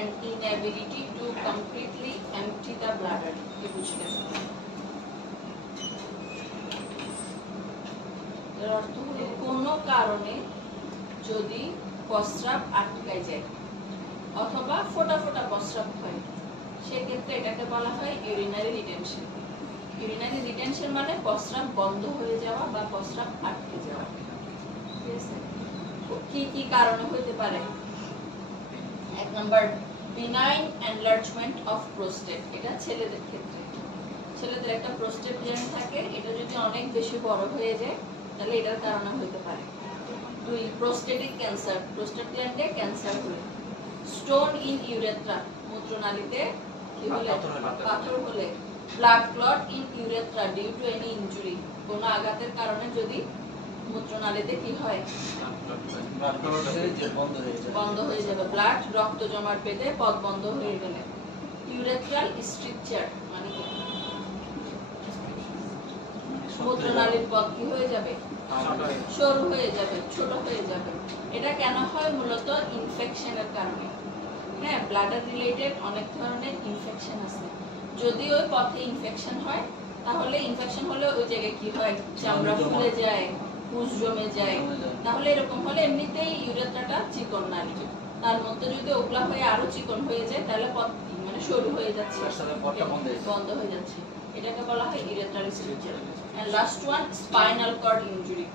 and inability to completely empty the bladder. কি বুঝলেন? এর অর্থ হলো কোনো কারণে যদি প্রস্রাব আটকায় যায় অথবা ফোঁটা ফোঁটা প্রস্রাব হয়, সেক্ষেত্রে এটাকে বলা হয় ইউরিনারি রিটেনশন। ইউরিনারি রিটেনশন মানে প্রস্রাব বন্ধ হয়ে যাওয়া বা প্রস্রাব আটকে যাওয়া। ঠিক আছে? কি কি কারণে হতে পারে? এক number, benign enlargement of prostate. এটা ছেলেদের ক্ষেত্রে, ছেলেদের একটা প্রোস্টেট গ্ল্যান্ড থাকে, এটা যদি অনেক বেশি বড় হয়ে যায় তাহলে এটার কারণে হতে পারে। দুই, প্রোস্টেটিক ক্যান্সার, প্রোস্টেট গ্ল্যান্ডে ক্যান্সার হলে। স্টোন ইন ইউরেথ্রা, মূত্রনালীতে কি হলে, পাথর হলে। Blood clot in urethra due to any injury, কোনো আঘাতের কারণে যদি মূত্রনালীতে কি হয়, বন্ধ হয়ে যাবে, ব্লাড রক্ত জমাট বেঁধে পথ বন্ধ হয়ে গেলে। ইউরেথ্রাল স্ট্রাকচার মানে কি, মূত্রনালীর পথ কি হয়ে যাবে, সরু হয়ে যাবে, ছোট হয়ে যাবে। এটা কেন হয়? মূলত ইনফেকশনের কারণে। হ্যাঁ, ব্লাডার রিলেটেড অনেক ধরনের ইনফেকশন আছে। যদি ওই পথে ইনফেকশন হয় তাহলে ইনফেকশন হলে ওই জায়গায় কি হয়, চামড়া ফুলে যায়, পুষ জমে যায়। তাহলে এরকম হলে এমনিতেই ইউরেথ্রাটা চিকন নালী, তার মধ্যে যদি ওগুলা হয়ে আরো চিকন হয়ে যায় তাহলে পথ মানে সরু হয়ে যাচ্ছে, বন্ধ হয়ে যাচ্ছে। এটাকে বলা হয় urethral stricture. And last one, spinal cord injury,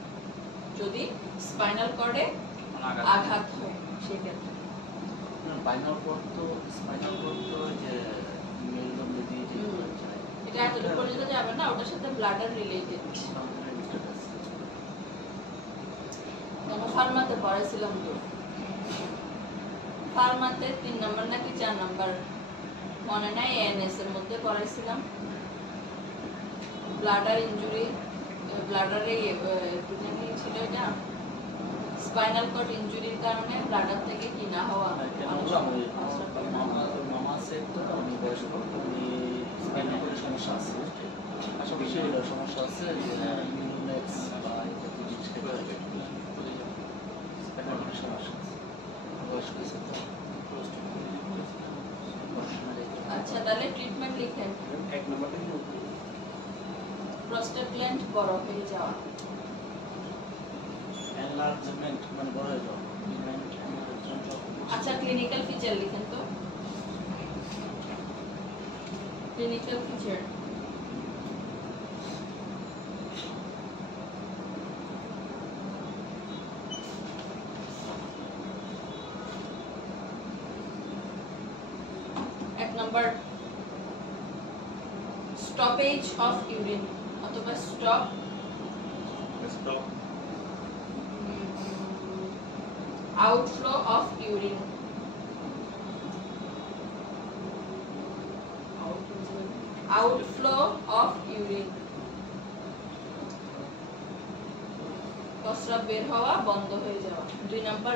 যদি স্পাইনাল কর্ডে আঘাত হয় সেক্ষেত্রে। স্পাইনাল কর্ড তো যে মেরুদণ্ডে দিয়ে যে এটা এতটুকু পর্যন্ত যাবে না, ওটার সাথে ব্লাডার রিলেটেড। ফার্মাতে পড়াইছিলাম তো, ফার্মাতে 3 নাম্বার নাকি 4 নাম্বার মনে নাই, এএনএস এর মধ্যে পড়াইছিলাম। ব্লাডার ইনজুরি, ব্লাডারে ছিল এটা, স্পাইনাল কর্ড ইনজুরির কারণে ব্লাডার থেকে কি না হওয়া, মামা সেট তো আমি বয়স্ক, আমি স্পাইনাল কর্ডের সমস্যা আছে, আশেপাশে সমস্যা আছে, ইমিউনেক্স বা স্পাইনাল কর্ডের সমস্যা আছে, বয়স্ক আছে। আচ্ছা, তাহলে ট্রিটমেন্ট লিখেন। এক নম্বরটা কি, প্রস্টেট গ্ল্যান্ড বড় হয়ে যাওয়া, এনলার্জমেন্ট মানে বড় হয়ে যাওয়া। আচ্ছা, ক্লিনিক্যাল ফিচার লিখেন তো। ক্লিনিক্যাল ফিচার, এক নাম্বার, স্টপেজ অফ ইউরিন অথবা stop outflow of urine, outflow of urine, প্রস্রাব বের হওয়া বন্ধ হয়ে যাওয়া। 2 number,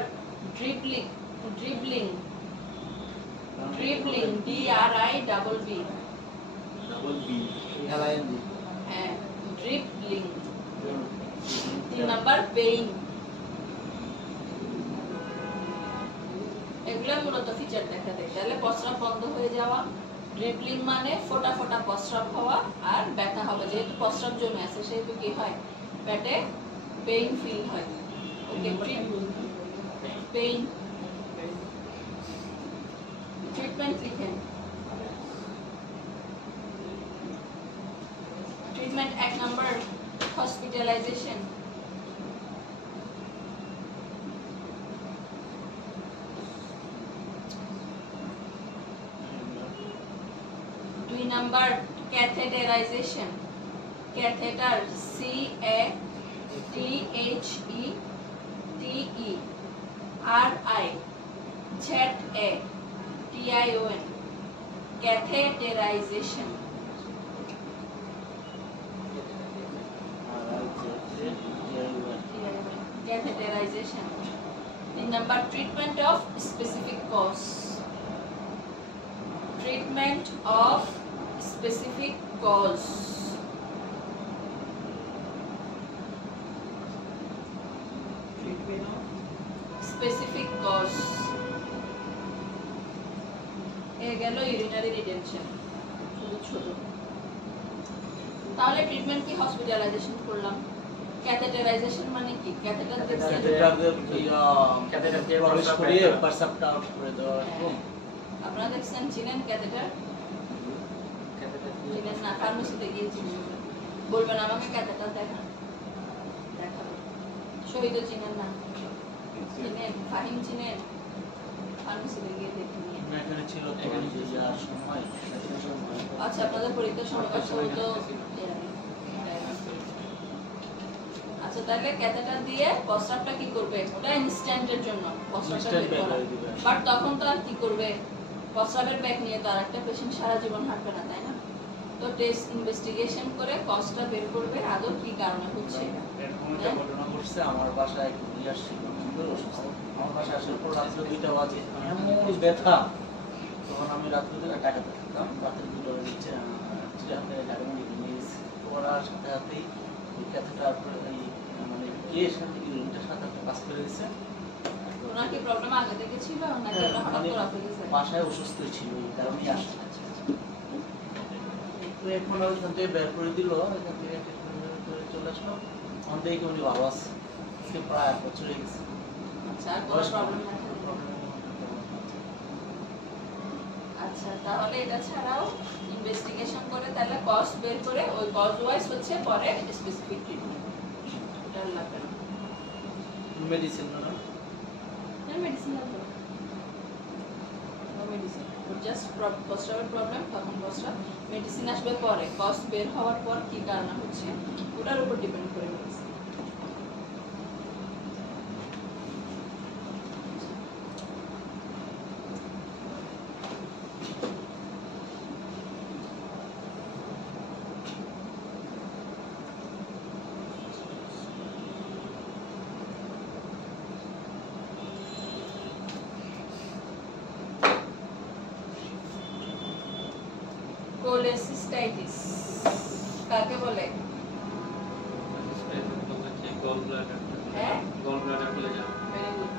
dribbling, dribbling, dribbling DRIBB, হ্যাঁ, ড্রিবলিং। 3 number, pain. এগুলো মূলত ফিচার দেখা দেয়। তাহলে প্রস্রাব বন্ধ হয়ে যাওয়া, ড্রিবলিং মানে ফোঁটা ফোঁটা প্রস্রাব হওয়া, আর ব্যথা হবে, যেহেতু প্রস্রাব জমে আছে সেহেতু কি হয়, পেটে পেইন ফিল হয়। Okay, pain. ট্রিটমেন্ট লিখেন। Treatment 1 number, hospitalization. 2 number, catheterization. Catheter CATHETERIZATION, catheterization. Catheterization. 3 number, treatment of specific cause. Treatment of specific cause. Treatment of specific cause. হলো ইউরিনারি রিটেনশন, ছোট। তাহলে ট্রিটমেন্ট কি হসপিটালাইজেশন করলাম। Catheterisation মানে কি? Catheter দেখছেন, catheter দিয়ে প্রবেশ করিয়ে পারসেপ্ট আউট করে দেওয়া। আপনারা দেখছেন, চিনেন ক্যাথেটার? চিনেন না? ফার্মেসিতে গিয়ে চিনেন, বলবেন আমাকে ক্যাথেটার দেখান, দেখাবো। শহীদও চিনেন না? চিনেন? ফাহিম চিনেন? ফার্মেসিতে গিয়ে দেখে নিয়ে। এখানে ছিল তো যে যার সময় আচ্ছা, আপনাদের পরীক্ষার সময় তো আচ্ছা, তাহলে ক্যাথেটার দিয়ে প্রস্রাবটা কি করবে? ওটা ইনস্ট্যান্টের জন্য প্রস্রাবটা বের করা, বাট তখন তো আর কি করবে? প্রস্রাবের ব্যাগ নিয়ে তো আর একটা পেশেন্ট সারা জীবন হাঁটবে না, তাই না? তো টেস্ট ইনভেস্টিগেশন করে কজটা বের করবে, আদৌ কি কারণে হচ্ছে এটা। এরকম একটা ঘটনা ঘটছে আমার বাসায়, এক নিয়ে আসছিল আমার বাসায় আসার পর রাত্রে 2টা বাজে, এমন ব্যথা। তখন আমি রাত্রে ঢাকাতে থাকতাম, রাত্রে 2টা বাজে চিড়িয়াখানা ঢাকা মেডিকেল নিয়ে গেছি। ওরার সাথে সাথেই ওই ক্যাথেটার মানে কেস সাথে ইউরিনটার সাথে একটা কাজ করে গেছে। ওনার কি প্রবলেম আগে থেকে ছিল নাকি ওটা হঠাৎ করে আপনি গেছে? বাসায় অসুস্থ ছিল, এই কারণেই আসে। তো এখন ওইখান থেকে বের করে দিল, ওইখান থেকে ট্রিটমেন্ট করে চলে আসলো। অন দেখে উনি ভালো আছে, আজকে প্রায় 1 বছর হয়ে গেছে। আচ্ছা, আর কোনো প্রবলেম নাই। আচ্ছা, তাহলে এটা ছাড়াও ইনভেস্টিগেশন করে তাহলে কজ বের করে ওই কজ ওয়াইজ হচ্ছে পরে স্পেসিফিক ট্রিটমেন্ট। এটা লাগবে না, মেডিসিন না, মেডিসিন লাগবে না, মেডিসিন জাস্ট প্রস্রাবের প্রবলেম, তখন প্রস্রাব, মেডিসিন আসবে পরে। কজ বের হওয়ার পর কি কারণে হচ্ছে ওটার উপর ডিপেন্ড করে মেডিসিন। কোলেসিস্টাইটিস কাকে বলে? হ্যাঁ, গল ব্লাডার খুলে যাওয়া। Very good.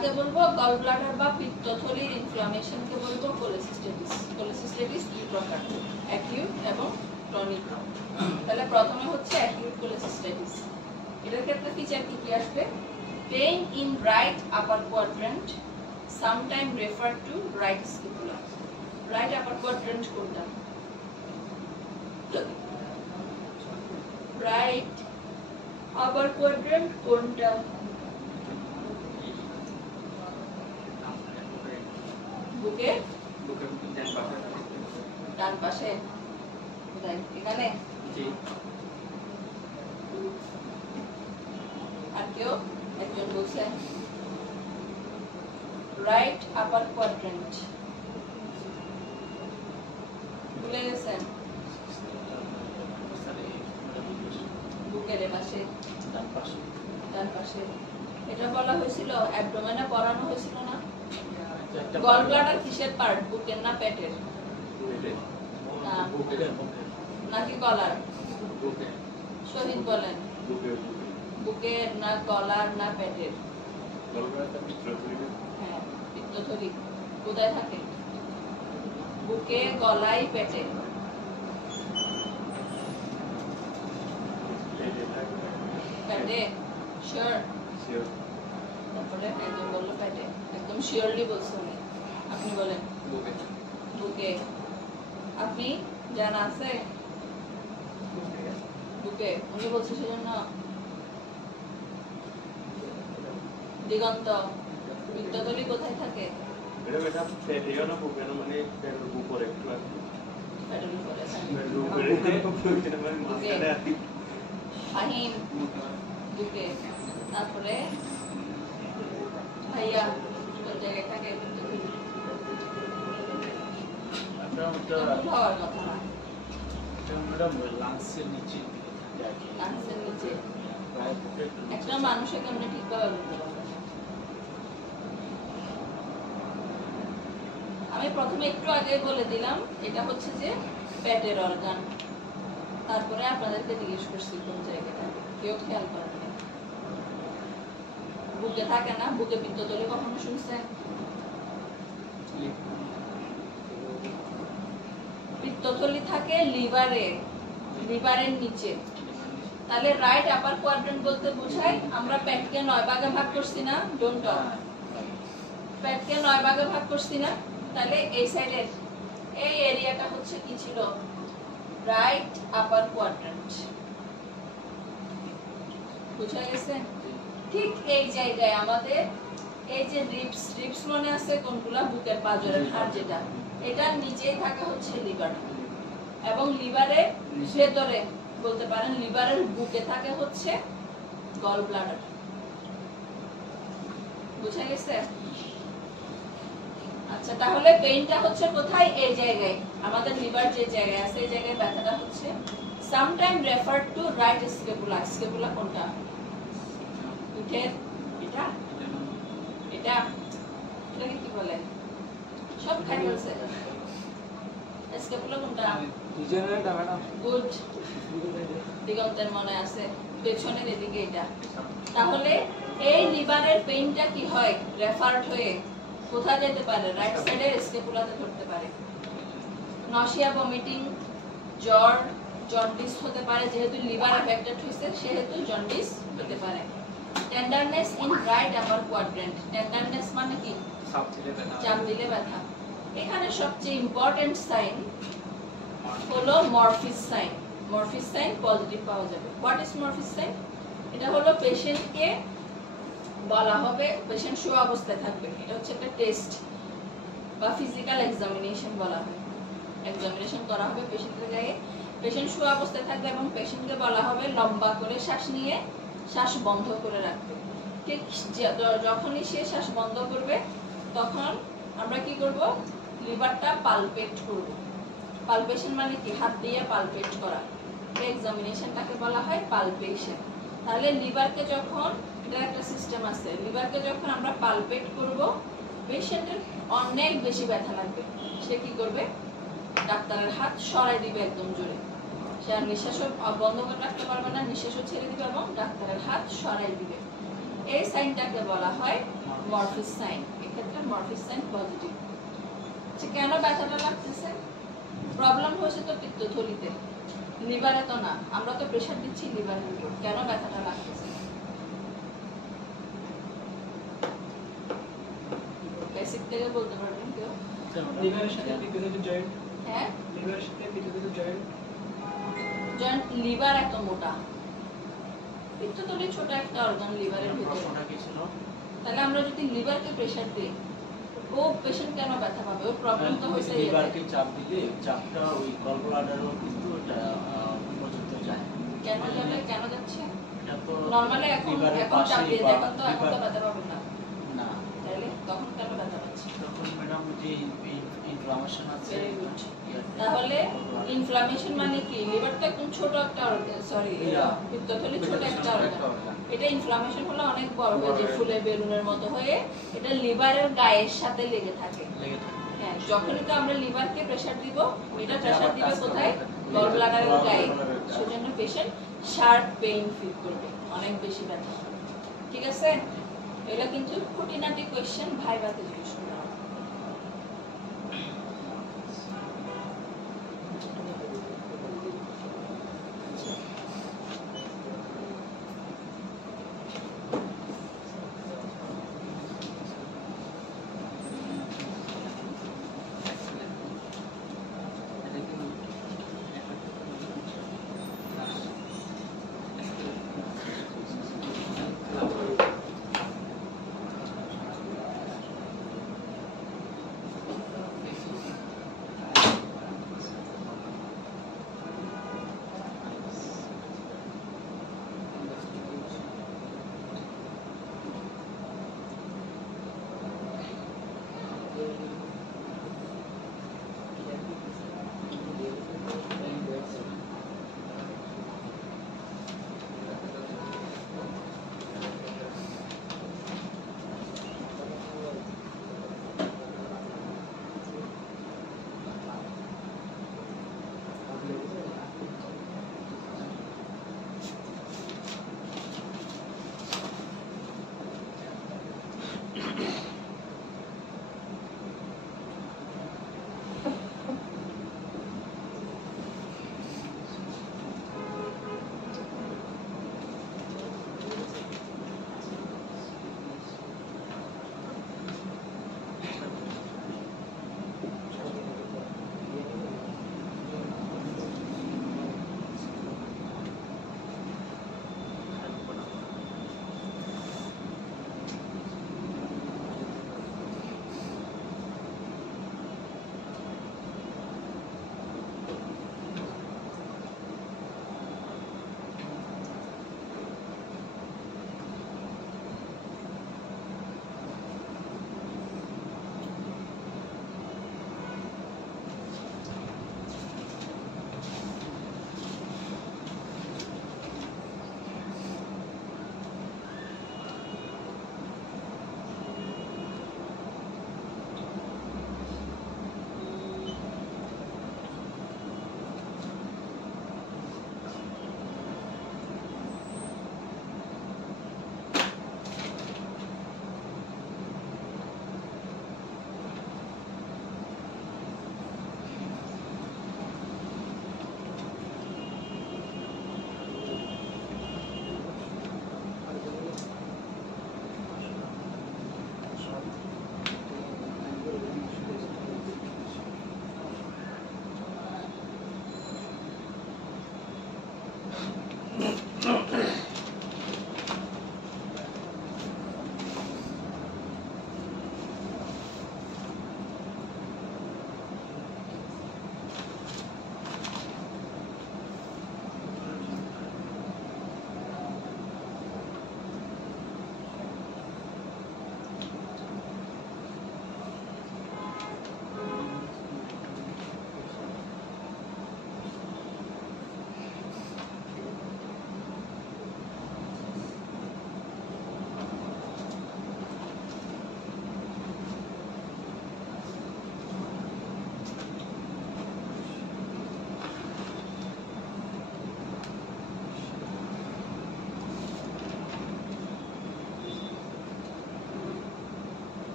কাকে বলবো? গল ব্লাডার বা পিত্তথলির ইনফ্লামেশনকে বলবো কোলেসিস্টেটিস। কোলেসিস্টেটিস দুই প্রকার, অ্যাকিউট এবং ক্রনিক। তাহলে প্রথমে হচ্ছে অ্যাকিউট কোলেসিস্টেটিস। এটার ক্ষেত্রে ফিচার কি কি আসবে? Pain in right upper quadrant, sometime refer to right scapula. Right upper quadrant কোনটা? রাইট আপার কোয়াড্রেন্ট কোনটা? বুকে ডান পাশে, কোথায়? এখানে? আর কেউ একজন বলছে রাইট আপার কোয়াড্রেন্ট, ভুলে গেছেন? বুকের পাশে, ডান পাশে। এটা বলা হয়েছিল অ্যাবডোমেনে পড়ানো হয়েছিল না? গল ব্লাডার কিসের পার্ট? বুকের না পেটের? না, নাকি গলার? শহীদ বলেন। বুকের না গলার না পেটের? হ্যাঁ, পিত্তথলি। কোথায় থাকে? বুকে, গলায়, পেটে। পেটে? শিওর? তারপরে একজন বললো পেটে, একদম শিওরলি বলছে উনি। আপনি বলেন বুকে। আপনি জানা আছে? বুকে উনি বলছে, সেজন্য। দিগন্ত, পিত্তথলি কোথায় থাকে? পেটের উপরে থাকে। ফাহিম বুকে। তারপরে ভাইয়া কোন জায়গায় থাকে? হওয়ার কথা না, লাংসের নিচে। লাংসের নিচে। একটা মানুষে কেমনে ঠিকভাবে বলতে পারবে? আমি প্রথমে একটু আগে বলে দিলাম এটা হচ্ছে যে পেটের অর্গান। তারপরে আপনাদেরকে জিজ্ঞেস করছি কোন জায়গাটা, কেউ খেয়াল করেন না। বুকে থাকে না? বুকে পিত্তথলি কখনো শুনছেন? পিত্তথলি থাকে লিভারে, লিভারের নিচে। তাহলে রাইট আপার কোয়াড্রেন্ট বলতে বোঝায় আমরা পেটকে 9 ভাগে ভাগ করছি না? Don't talk. পেটকে 9 ভাগে ভাগ করছি না? তাহলে এই সাইডের এই এরিয়াটা হচ্ছে কি ছিল? Right upper quadrant. বুঝা গেছে? ঠিক এই জায়গায় আমাদের এই যে রিবস, রিবস মনে আছে কোনগুলা? বুকের পাঁজরের হাড় যেটা, এটার নিচেই থাকে হচ্ছে লিভার। এবং লিভারের ভেতরে বলতে পারেন লিভারের বুকে থাকে হচ্ছে গল ব্লাডার। বুঝা গেছে? আচ্ছা, তাহলে পেইনটা হচ্ছে কোথায়? এই জায়গায়। আমাদের লিভার যে জায়গায় আছে এই জায়গায় ব্যথাটা হচ্ছে। Sometime refer to right scapula. Scapula কোনটা? পিঠের এটা, এটা এটাকে কি বলে? সব খাই বলছে। স্ক্যাপুলা কোনটা? গুড, দিগন্তের মনে আছে, পেছনের এদিকে এটা। তাহলে এই লিভারের পেইনটা কি হয়? রেফার্ড হয়ে কোথায় যেতে পারে? রাইট সাইডের স্ক্যাপুলাতে ধরতে পারে। নশিয়া, ভমিটিং, জ্বর, জন্ডিস হতে পারে। যেহেতু লিভার এফেক্টেড হয়েছে সেহেতু জন্ডিস হতে পারে। Tenderness in right upper quadrant. Tenderness মানে কি? চাপ দিলে ব্যথা। এখানে সবচেয়ে ইম্পর্টেন্ট সাইন হলো Murphy's sign. Murphy's sign positive পাওয়া যাবে। What is Murphy's sign? এটা হলো পেশেন্টকে বলা হবে, পেশেন্ট শোয়া অবস্থায় থাকবে, এটা হচ্ছে একটা টেস্ট বা ফিজিক্যাল এক্সামিনেশন বলা হয়। এক্সামিনেশন করা হবে পেশেন্টের গায়ে, পেশেন্ট শোয়া অবস্থায় থাকবে এবং পেশেন্টকে বলা হবে লম্বা করে শ্বাস নিয়ে শ্বাস বন্ধ করে রাখবে। ঠিক যখনই সে শ্বাস বন্ধ করবে তখন আমরা কি করব? লিভারটা পালপেট করব। পালপেশন মানে কি? হাত দিয়ে পালপেট করা। এই এক্সামিনেশনটাকে বলা হয় পালপেশন। তাহলে লিভারকে যখন, এটার একটা সিস্টেম আছে, লিভারকে যখন আমরা পালপেট করব পেশেন্টের অনেক বেশি ব্যথা লাগবে। সে কি করবে? ডাক্তারের হাত সরাই দিবে একদম জোরে। সে আর নিঃশ্বাসও বন্ধ করে রাখতে পারবে না, নিঃশ্বাসও ছেড়ে দিবে এবং ডাক্তারের হাত সরাই দিবে। এই সাইনটাকে বলা হয় মরফিস সাইন, এক্ষেত্রে মরফিস সাইন পজিটিভ। আচ্ছা কেন ব্যথাটা লাগতেছে? প্রবলেম হয়েছে তো পিত্তথলিতে, লিভারে তো না। আমরা তো প্রেসার দিচ্ছি লিভারের উপর, কেন ব্যথাটা লাগতেছে? বেসিক থেকে বলতে পারবেন কেউ? লিভারের সাথে পিত্তথলির জয়েন্ট, হ্যাঁ লিভারের সাথে পিত্তথলির জয়েন্ট। জয়েন্ট, লিভার এত মোটা, পিত্তথলি ছোট একটা অর্গান লিভারের ভিতরে। প্রশ্নটা কি ছিল? তাহলে আমরা যদি লিভারকে প্রেসার দিই, ও পেশেন্ট কেন ব্যথা পাবে? ওর প্রবলেম তো হয়েছে লিভারকে চাপ দিলে চাপটা ওই গলব্লাডারও কিন্তু এটা পর্যন্ত যায়। কেন যাবে, কেন যাচ্ছে? এটা তো নরমালি এখন লিভারের এখন চাপ দিয়ে পাশেই দেখুন তো, এখন তো লিভার- ব্যথা পাবে না। না, তাহলে তখন কেন ব্যথা পাচ্ছে? তখন ম্যাডাম যে ইনফ্লামেশন আছে। Very good. তাহলে ইনফ্লামেশন মানে কি? লিভার তো একদম ছোট একটা অর্গান, সরি পিত্তথলি ছোট একটা অর্গান। এটা ইনফ্লামেশন হলে অনেক বড় হয়ে যায়, ফুলে বেলুনের মতো হয়ে এটা লিভারের গায়ের সাথে লেগে থাকে। হ্যাঁ, যখনই তো আমরা লিভারকে প্রেসার দিব, এটা প্রেসার দিবে কোথায়? গল ব্লাডারের গায়ে। সেজন্য পেশেন্ট শার্প পেইন ফিল করবে, অনেক বেশি ব্যথা। ঠিক আছে, এটা কিন্তু খুঁটিনাটি কোয়েশ্চেন ভাইভাতে জিজ্ঞেস করা হবে।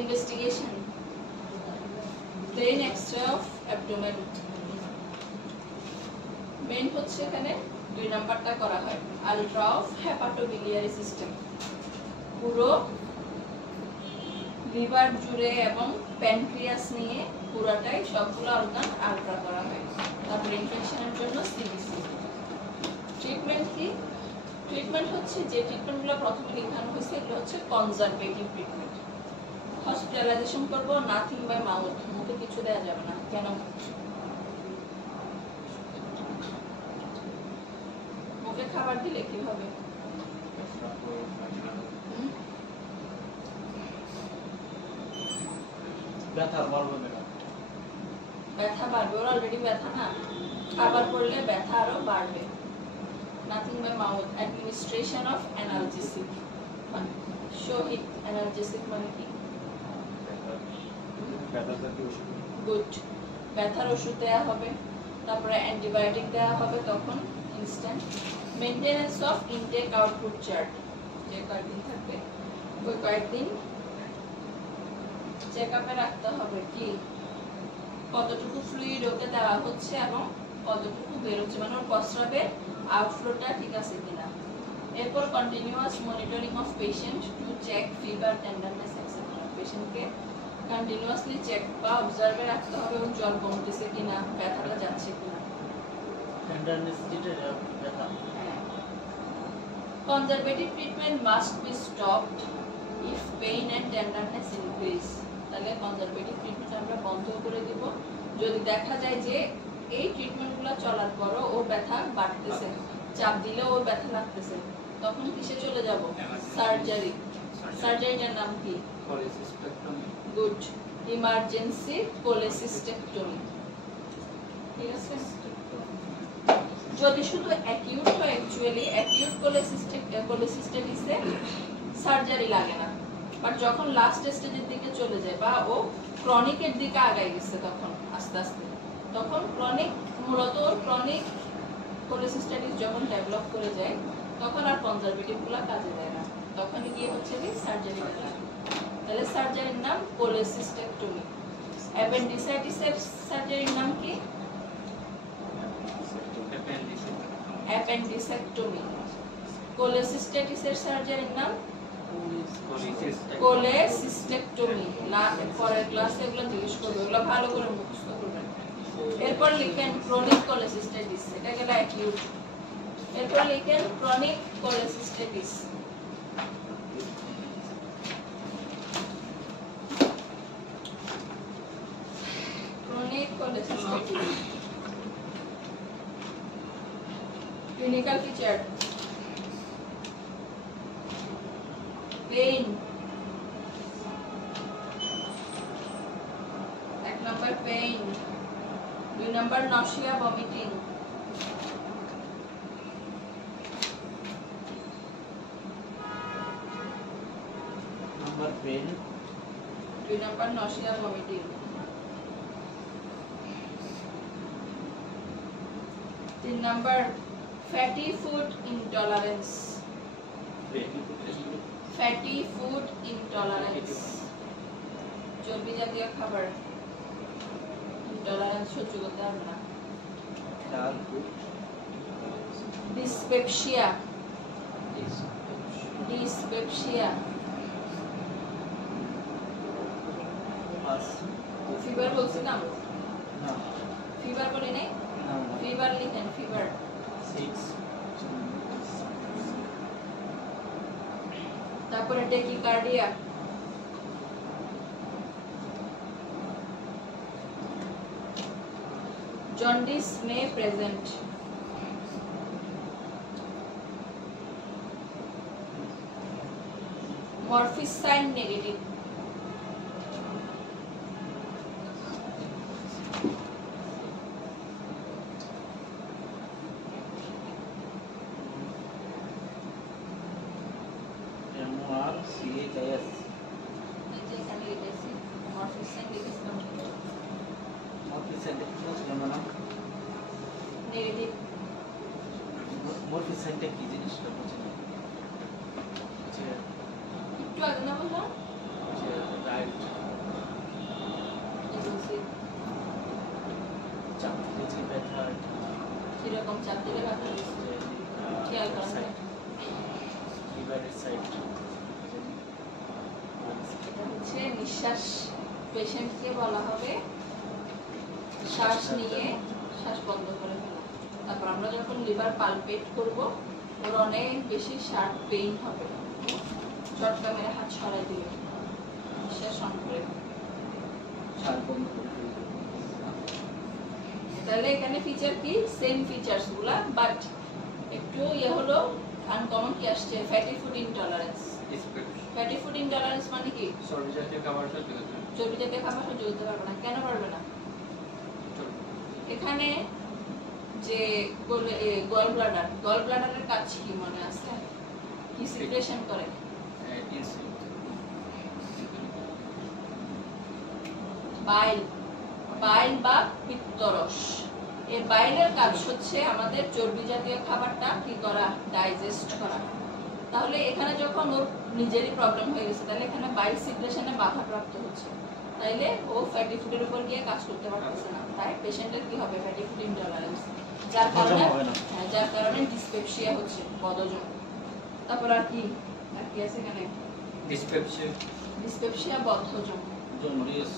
Investigation plain x ray of abdomen main হচ্ছে এখানে 2 নাম্বারটা করা হয় আলট্রা অফ হেপাটোবিলিয়ারি সিস্টেম পুরো লিভার জুড়ে এবং প্যানক্রিয়াস নিয়ে পুরোটাই সবগুলো অর্গান আলট্রা করা হয় তারপর ইনফেকশনের জন্য সিবিসি ট্রিটমেন্ট কি ট্রিটমেন্ট হচ্ছে যে ট্রিটমেন্টগুলো প্রথমে লেখানো হয়েছে এগুলো হচ্ছে কনজারভেটিভ ট্রিটমেন্ট হসপিটালাইজেশন করব নাথিং বাই মাউথ মুখে কিছু দেওয়া যাবে না কেন মুখে খাবার দিলে কি হবে ব্যথা বাড়বে ম্যাডাম ব্যথা বাড়বে ওর অলরেডি ব্যথা না খাবার পড়লে ব্যথা আরো বাড়বে nothing by mouth administration of analgesic মানে শহীদ অ্যানালজেসিক মানে কি গুড ব্যথার ওষুধ দেওয়া হবে তারপরে অ্যান্টিবায়োটিক দেওয়া হবে তখন instant maintenance of intake output chart যে কয়েকদিন থাকবে ওই কয়েকদিন চেকআপে রাখতে হবে কি কতটুকু ফ্লুইড ওকে দেওয়া হচ্ছে এবং কতটুকু বের হচ্ছে মানে ওর প্রস্রাবের আউটফ্লোটা ঠিক আছে কিনা এরপর continuous monitoring of patient to check fever tenderness etcetera পেশেন্টকে কন্টিনিউয়াসলি চেক বা অবজার্ভে রাখতে হবে ওর জ্বর কমতেছে কিনা ব্যথাটা যাচ্ছে কিনা টেন্ডারনেস যেটা ব্যথা conservative treatment must be stopped if pain and tenderness increase তাহলে কনজারভেটিভ ট্রিটমেন্ট আমরা বন্ধ করে দিব যদি দেখা যায় যে এই ট্রিটমেন্টগুলো চলার পরও ওর ব্যথা বাড়তেছে চাপ দিলে ওর ব্যথা লাগতেছে তখন কিসে চলে যাব সার্জারি সার্জারিটার নাম কি গুড ইমার্জেন্সি কোলেসিস্টেক্টমি ঠিক আছে যদি শুধু অ্যাকিউট হয় অ্যাকচুয়ালি অ্যাকিউট কোলেসিস্টেটিসে সার্জারি লাগে না বাট যখন লাস্ট স্টেজের দিকে চলে যায় বা ও ক্রনিকের দিকে আগায় গেছে তখন আস্তে আস্তে তখন ক্রনিক মূলত ক্রনিক কোলেসিস্টেটিস যখন ডেভেলপ করে যায় তখন আর কনজারভেটিভগুলো কাজে দেয় না তখন গিয়ে হচ্ছে কি সার্জারি লাগে তাহলে সার্জারির নাম কোলেসিস্টেক্টমি অ্যাপেন্ডিসাইটিসের সার্জারির নাম কি অ্যাপেন্ডিসেক্টমি কোলেসিস্টেটিসের সার্জারির নাম কোলেসিস্টেক্টমি না পরের ক্লাসে এগুলো জিজ্ঞেস করবে এগুলো ভালো করে মুখস্থ করবেন এরপর লিখেন ক্রনিক কোলেসিস্টেটিস এটা গেল অ্যাকিউট এরপর লিখেন chronic cholecystitis chronic cholecystitis clinical feature pain এক নম্বর পেইন 2 নম্বর নশিয়া ভমিটিং নাম্বার পেন 2 নম্বর নশিয়া ভমিটিং 3 নম্বর fatty food intolerance fatty food intolerance চর্বি জাতীয় খাবার ইনটলারেন্স সহ্য করতে পারবে না ডিসপেপসিয়া ডিসপেপসিয়া ফিভার বলছিলাম না ফিভার বলি নাই না ফিভার লিখেন ফিভার 6 তারপরে টেকিকার্ডিয়া জন্ডিস মে প্রেজেন্ট মরফিস সাইন নেগেটিভ MRCHIS এখানে লিখেছি মরফিস সাইন লিখেছিলাম মরফিসেন্ট কি ছিল ম্যাডাম নেগেটিভ মরফিসেন্ট কি জিনিসটা বুঝি একটু আগে না বললাম রাইট চাপ দিলে ব্যথা হচ্ছে খেয়াল করেন না। লিভারের সাইড এটা হচ্ছে নিঃশ্বাস পেশেন্টকে বলা হবে শ্বাস নিয়ে শ্বাস বন্ধ করে ফেলা। তারপর আমরা যখন লিভার পালপেট করব ওর অনেক বেশি শার্প পেইন হবে, চটকা মেরে হাত সরাই দিবে, নিঃশ্বাস অন করে। শ্বাস বন্ধ করে ফেলবে। তাহলে এখানে ফিচার কি সেম ফিচারস গুলা, বাট একটু ইয়ে হলো আনকমন কি আসছে, fatty food intolerance. Fatty food intolerance মানে কি চর্বি জাতীয় খাবার সহ্য করতে পারবে না। কেন পারবে না? এখানে যে গল ব্লাডারের কাজ কি মনে আছে? কি সিক্রেশন করে? বাইল বা পিত্তরস। এই বাইলের কাজ হচ্ছে আমাদের চর্বি জাতীয় খাবারটা কি করা, ডাইজেস্ট করা। তাহলে এখানে যখন ওর নিজেরই প্রবলেম হয়ে গেছে, তাহলে এখানে বাইল সিক্রেশনে বাধাপ্রাপ্ত হচ্ছে, তাইলে ও ফ্যাটি ফুডের উপর গিয়ে কাজ করতে পারতেছে না। তাই পেশেন্টের কি হবে, ফ্যাটি ফুড ইনটলারেন্স, যার কারণে ডিসপেপসিয়া হচ্ছে, বদহজম। তারপর আর কি আছে এখানে? ডিসপেপসিয়া, বদহজম, জন্ডিস,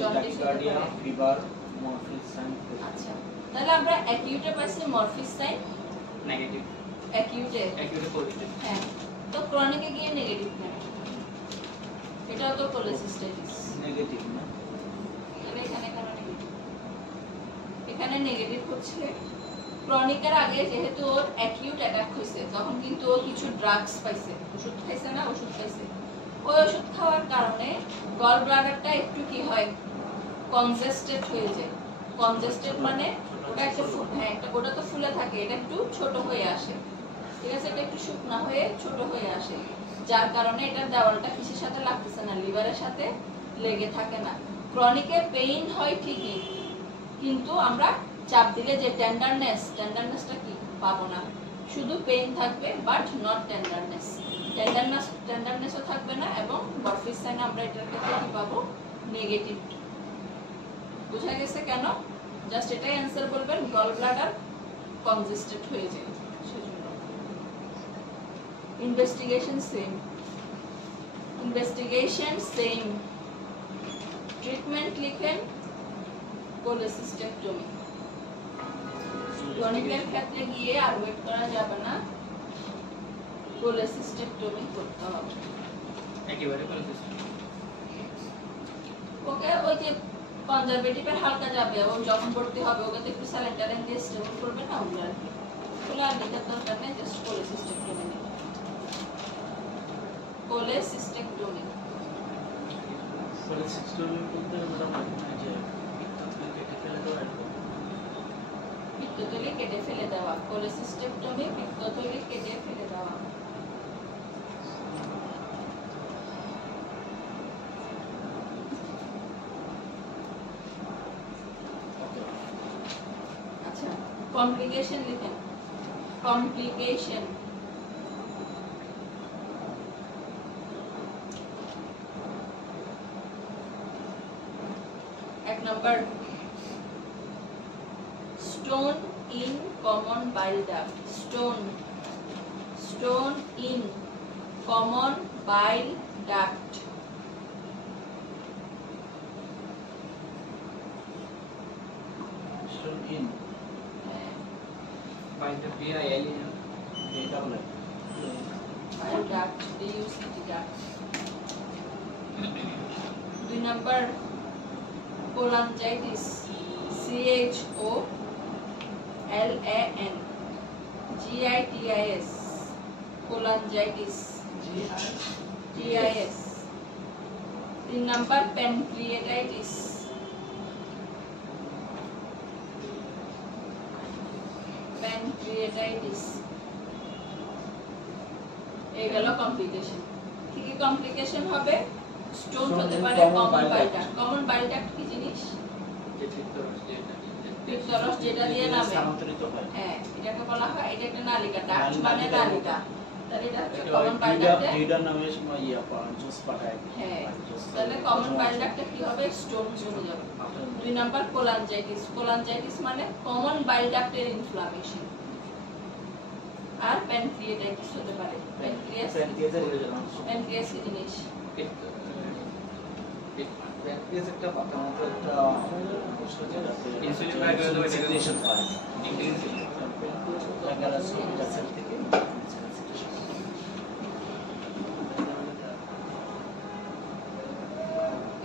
ট্যাকিকার্ডিয়া, ফিভার, মরফিস সাইন। আচ্ছা, তাহলে আমরা অ্যাকিউটে পাইছি মরফিস সাইন নেগেটিভ, অ্যাকিউটে পজিটিভ। হ্যাঁ, তো ক্রনিকে গিয়ে নেগেটিভ কেন? এটাও তো কোলেসিস্টাইটিস নেগেটিভ না, তাহলে এখানে কেন নেগেটিভ? এখানে নেগেটিভ হচ্ছে ক্রনিকের আগে যেহেতু ওর অ্যাকিউট অ্যাটাক হয়েছে, তখন কিন্তু ও কিছু ড্রাগস পাইছে, ওষুধ খাইছে না, ওষুধ খাইছে। ওই ওষুধ খাওয়ার কারণে গল ব্লাডারটা একটু কি হয়, কনজেস্টেড হয়ে যায়। কনজেস্টেড মানে ওটা একটু হ্যাঁ, একটা ওটা তো ফুলে থাকে, এটা একটু ছোট হয়ে আসে, ঠিক আছে? এটা একটু শুকনা হয়ে ছোট হয়ে আসে, যার কারণে এটার দেওয়ালটা কিসের সাথে লাগতেছে না, লিভারের সাথে লেগে থাকে না। ক্রনিকে পেইন হয় ঠিকই, কিন্তু আমরা চাপ দিলে যে টেন্ডারনেসটা কি পাবো না, শুধু পেইন থাকবে বাট নট টেন্ডারনেস। টেন্ডারনেসও থাকবে না, এবং মরফিস সাইনে আমরা এটার ক্ষেত্রে কি পাবো, নেগেটিভ। বুঝা গেছে কেন? জাস্ট এটাই অ্যান্সার বলবেন, গল ব্লাডার কনজেস্টেড হয়ে যায় সেজন্য। Investigation same. ট্রিটমেন্ট লিখেন কোলেসিস্টেক্টমি। ক্রনিকের ক্ষেত্রে গিয়ে আর ওয়েট করা যাবে না, কোলেসিস্টেক্টমি করতে হবে একেবারে ওকে। ওই যে কনজারভেটিভের হালকা যাবে, ও যখন ভর্তি হবে ওকে তো একটু স্যালাইন দিয়ে স্টেবল করবে না, ওগুলো আর কি। ওগুলো আর লিখার দরকার নেই, জাস্ট কোলেসিস্টেক্টমি নেই। কোলেসিস্টেক্টমি কোলেসিস্টেমি বলতে ম্যাডাম যে পিত্তথলি কেটে ফেলে দেওয়া। পিত্তথলি কেটে ফেলে দেওয়া, কোলেসিস্টেক্টমি পিত্তথলি কেটে ফেলে দেওয়া। আচ্ছা, কমপ্লিকেশন লিখেন। কমপ্লিকেশন এক number, stone in common bile duct. Stone in common bile duct. Stone in বাইটা BIL এটা বলে bile duct, DUCT duct. 2 number, cholangitis, CHOLANGITIS, cholangitis, GIS। 3 number, pancreatitis. এই গেল কমপ্লিকেশন। কি কি কমপ্লিকেশন হবে? স্টোন হতে পারে, common bile duct. Common bile duct কি জিনিস? পিত্তরস যেটা দিয়ে নামে, স্থানান্তরিত হয়। হ্যাঁ, এটাকে বলা হয়, এটা একটা নালিকা, ডাক্ট মানে নালিকা। তাহলে এটা হচ্ছে কমন বাইল ডাক্ট। লিডার নামে সময় জুস পাঠায়। হ্যাঁ, তাহলে কমন বাইল ডাক্টে কি হবে, স্টোন চলে যাবে। 2 নাম্বার, কোলাঞ্জাইটিস। কোলাঞ্জাইটিস মানে কমন বাইল ডাক্টের ইনফ্লামেশন। আর প্যানক্রিয়াটাইটিস হতে পারে। প্যানক্রিয়াস প্যানক্রিয়াসের রিলেশন প্যানক্রিয়াস কি জিনিস? প্যানক্রিয়াস একটা পাতার মতো একটা ইনসুলিন বাইর করে দেবে সিক্রেশন হয় ইনসুলিন প্যানক্রিয়াস সেল থেকে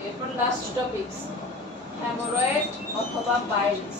এরপর লাস্ট টপিকস, হ্যামোরয়েড অথবা পাইলস।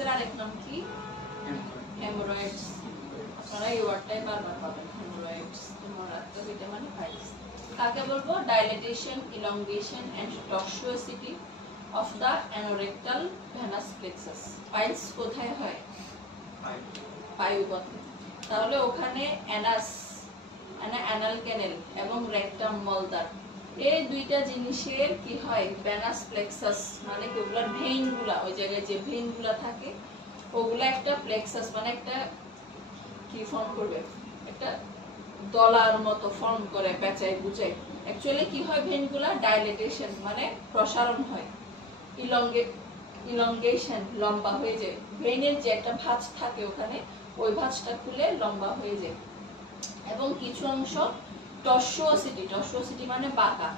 পাইলসের আরেক নাম কি? হেমোরয়েডস। আপনারা এই ওয়ার্ডটাই বারবার পাবেন, হেমোরয়েডস। হেমোরয়েডস এটা মানে পাইলস। কাকে বলবো? Dilatation, elongation and tortuosity of the anorectal venous plexus. Piles কোথায় হয়? পায়ুপথে। তাহলে ওখানে অ্যানাস, অ্যানাল ক্যানেল এবং রেকটাম মলদার, এই দুইটা জিনিসের কি হয়? ভেনাস প্লেক্সাস মানে কি ওগুলার ভেইনগুলা, ওই জায়গায় যে ভেইনগুলা থাকে ওগুলা একটা প্লেক্সাস মানে একটা কি ফর্ম করবে? একটা দলার মতো ফর্ম করে পেঁচায় বুঝায়। অ্যাকচুয়ালি কি হয়? ভেইনগুলা ডাইলেটেশন মানে প্রসারণ হয়, ইলংগেশন লম্বা হয়ে যায়। ভেইনের যে একটা ভাঁজ থাকে ওখানে, ওই ভাঁজটা খুলে লম্বা হয়ে যায়। এবং কিছু অংশ টর্সুওসিটি, টর্সুওসিটি মানে বাঁকা।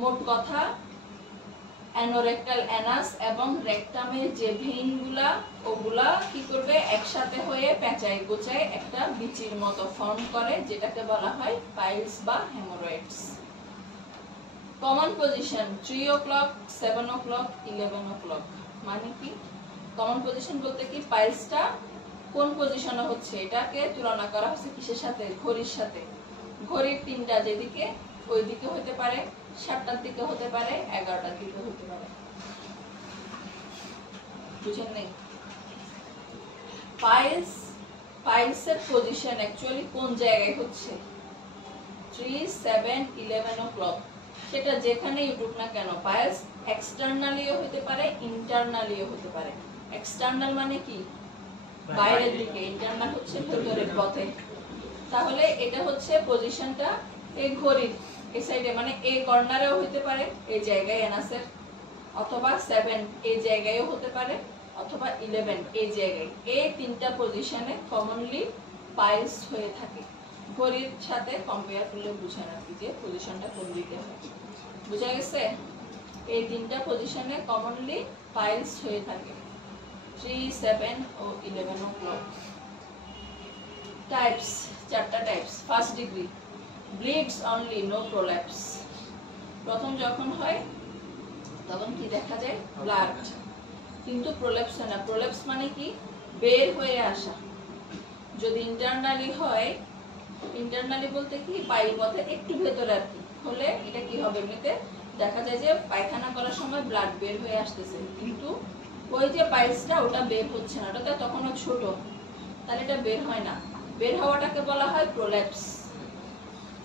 মোট কথা অ্যানোরেক্টাল অ্যানাস এবং রেকটামের যে ভেইনগুলা ওগুলা কি করবে? একসাথে হয়ে পেঁচায় গোছায় একটা বিচির মতো ফর্ম করে, যেটাকে বলা হয় পাইলস বা haemorrhoids. Common position 3 o'clock, 7 o'clock, 11 o'clock মানে কি? কমন পজিশন বলতে কি পাইলসটা কোন পজিশনে হচ্ছে এটাকে তুলনা করা হচ্ছে কিসের সাথে? ঘড়ির সাথে। ঘড়ির 3টা যেদিকে ওই দিকে হতে পারে, 7টার দিকে হতে পারে, 11টার দিকে হতে পারে। বুঝেন নাই? পাইলসের পজিশন অ্যাকচুয়ালি কোন জায়গায় হচ্ছে? 3, 7, 11 o'clock। সেটা যেখানেই উঠুক না কেন, পাইলস এক্সটার্নালিও হতে পারে, ইন্টারনালিও হতে পারে। এক্সটার্নাল মানে কি? বাইরের দিকে, ইন্টারনাল হচ্ছে ভেতরের পথে। তাহলে এটা হচ্ছে পজিশনটা এই ঘড়ির এই সাইডে, মানে এই কর্নারেও হতে পারে, এই জায়গায় অ্যানাসের, অথবা 7 এই জায়গায়ও হতে পারে, অথবা 11 এই জায়গায়। এই 3টা পজিশনে কমনলি পাইলস হয়ে থাকে। ঘড়ির সাথে কম্পেয়ার করলে বুঝে না কি যে পজিশনটা কোন দিকে হয়। বুঝা গেছে? এই 3টা পজিশনে কমনলি পাইলস হয়ে থাকে, 3, 7 ও 11 o'clock। টাইপস, 4টা types. First degree bleeds only, no prolapse. প্রথম যখন হয় তখন কি দেখা যায়? ব্লাড, কিন্তু প্রোল্যাপস হয় না। প্রোল্যাপস মানে কি? বের হয়ে আসা। যদি ইন্টারনালি হয়, ইন্টারনালি বলতে কি পায়ুপথে একটু ভেতরে আর কি হলে এটা কি হবে? এমনিতে দেখা যায় যে পায়খানা করার সময় ব্লাড বের হয়ে আসতেছে, কিন্তু ওই যে পাইলসটা ওটা বের হচ্ছে না, ওটা তখনও ছোট, তাহলে এটা বের হয় না। বের হওয়াটাকে বলা হয় prolapse.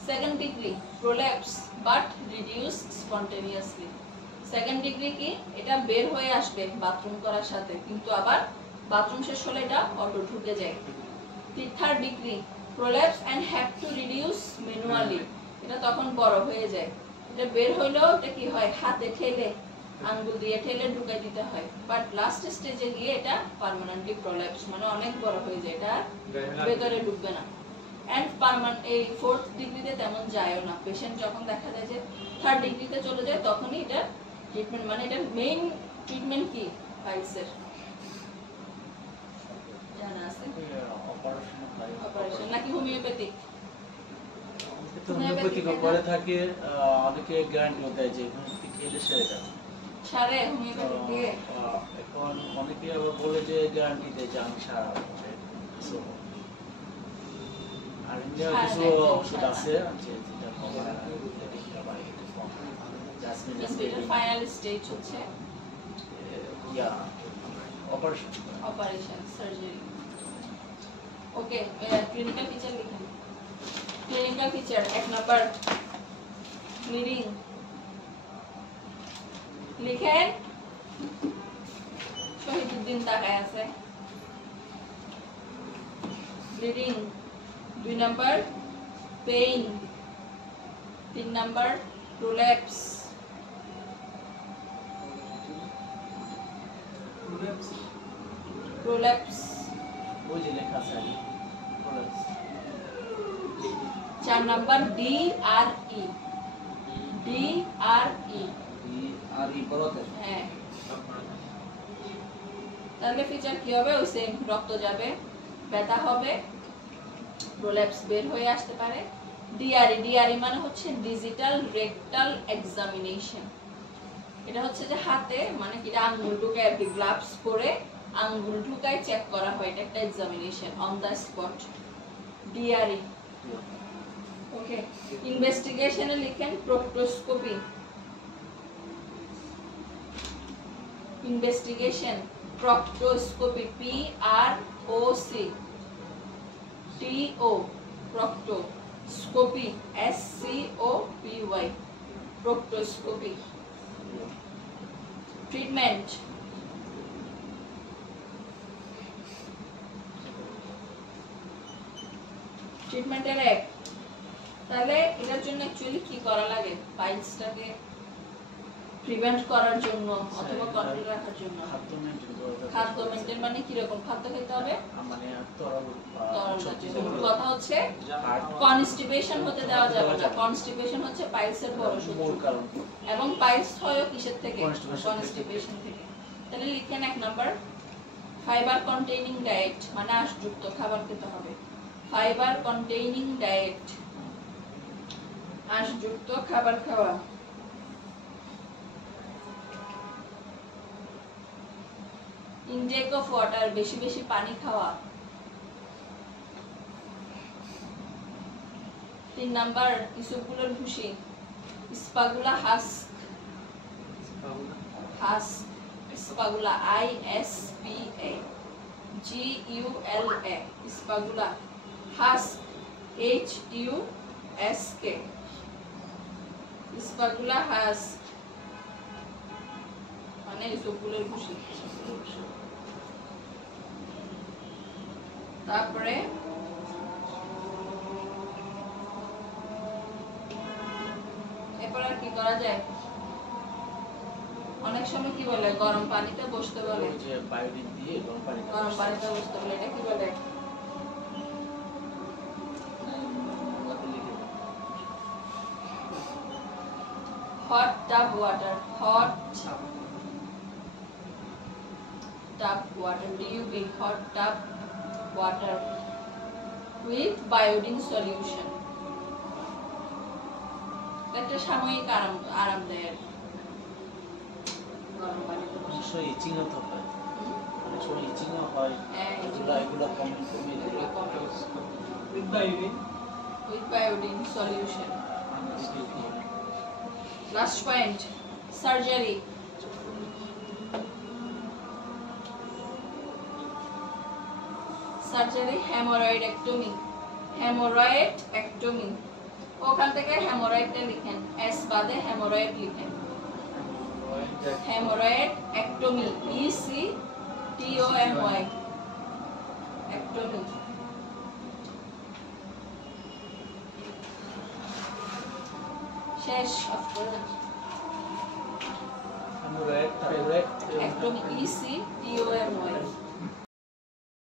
Second degree prolapse but reduce spontaneously. Second degree কি? এটা বের হয়ে আসবে বাথরুম করার সাথে, কিন্তু আবার বাথরুম শেষ হলে এটা অটো ঢুকে যায়। Third degree prolapse and have to reduce manually. এটা তখন বড় হয়ে যায়, এটা বের হইলেও এটা কি হয়? হাতে ঠেলে, আঙ্গুল দিয়ে ঠেলে ঢুকাই দিতে হয়। বাট লাস্ট স্টেজে গিয়ে এটা পার্মানেন্টলি প্রোল্যাপস মানে অনেক বড় হয়ে যায়, এটা ভেতরে ঢুকবে না। এন্ড পার্মানেন্ট এই ফোর্থ ডিগ্রিতে তেমন যায়ও না। পেশেন্ট যখন দেখা যায় যে থার্ড ডিগ্রিতে চলে যায়, তখনই এটা ট্রিটমেন্ট মানে এটা মেইন ট্রিটমেন্ট কি পাইলসের জানা আছে? অপারেশন নাকি হোমিওপ্যাথিক? হোমিওপ্যাথিক করে থাকে, অনেকে গ্যারান্টিও দেয় যে হোমিওপ্যাথিক খেলে সেরে যাবে। সারে হোমিওপ্যাথিক দিয়ে এখন অনেকে আবার বলে যে গ্যারান্টি দেয় যে আমি সারা হবে। সো আর ইন্ডিয়া কিছু ওষুধ আছে যে যেটা কভার এটা ফাইনাল স্টেজ হচ্ছে অপারেশন সার্জারি। ওকে, ক্লিনিক্যাল ফিচার লিখুন। ক্লিনিক্যাল ফিচার 1 নাম্বার ব্লিডিং লিখেন। শহীদুদ্দিন তাকায় আছে। Bleeding. 2 number pain. 3 number prolapse. Prolapse ওই যে লেখা আছে 4 নাম্বার DRE। DRE আর ই বলতে হ্যাঁ। তাহলে ফিচার কি হবে? ওই সেম, রক্ত যাবে, ব্যথা হবে, প্রোল্যাপস বের হয়ে আসতে পারে। DRE মানে হচ্ছে ডিজিটাল রেকটাল এক্সামিনেশন। এটা হচ্ছে যে হাতে মানে কি আঙ্গুল ঢুকে আর কি গ্লাভস পরে আঙ্গুল ঢুকায় চেক করা হয়, এটা একটা examination on the spot, DRE. Okay, ইনভেস্টিগেশনে লিখেন proctoscopy. Investigation proctoscopy, PROC TO, proctoscopy SCOPY, proctoscopy. Treatment ট্রিটমেন্টের এক। তাহলে এটার জন্য অ্যাকচুয়ালি কি করা লাগে? পাইলসটাকে প্রিভেন্ট করার জন্য অথবা কন্ট্রোল রাখার জন্য খাদ্য মেইনটেইন, মানে কি রকম খাদ্য খেতে হবে? মানে তরল তরল জাতীয়। কথা হচ্ছে কনস্টিপেশন হতে দেওয়া যাবে না। কনস্টিপেশন হচ্ছে পাইলসের বড় মূল শত্রু, কারণ। এবং পাইলস হয় কিসের থেকে? Constipation কনস্টিপেশন থেকে। তাহলে লিখেন 1 নাম্বার ফাইবার কন্টেইনিং ডায়েট, মানে আঁশযুক্ত খাবার খেতে হবে। ফাইবার কন্টেইনিং ডায়েট, আঁশযুক্ত খাবার খাওয়া। ইনটেক অফ ওয়াটার, বেশি বেশি পানি খাওয়া। 3 নাম্বার ইসবগুলোর ভুসি, ispaghula husk, husk ispaghula ISPA GULA, ispaghula husk HUSK, ispaghula husk মানে ইসবগুলোর ভুসি। তারপরে এরপর আর কি করা যায়? অনেক সময় কি বলে গরম পানিতে বসতে বলে, যে বায়োডিন দিয়ে গরম পানিতে বসতে বলে, এটা কি বলে? Hot tub water, hot tub water, DUB, hot tub water with biodine solution. একটা সাময়িক আরাম দেয় আর কি। গরম পানিতে বসে। অবশ্যই ইচিংও তো হয়, অনেক সময় ইচিংও হয়, হ্যাঁ, এগুলো কমে With iodine. with iodine solution. Last point, surgery. Surgery, hemorrhoidectomy. Hemorrhoidectomy. ওখান থেকে হেমোরয়েডটা লিখেন, এস বাদে হেমোরয়েড লিখেন। Haemorrhoidectomy, ECTOMY, একটমি। শেষ অফকোর্স। একটমি, ECTOMY।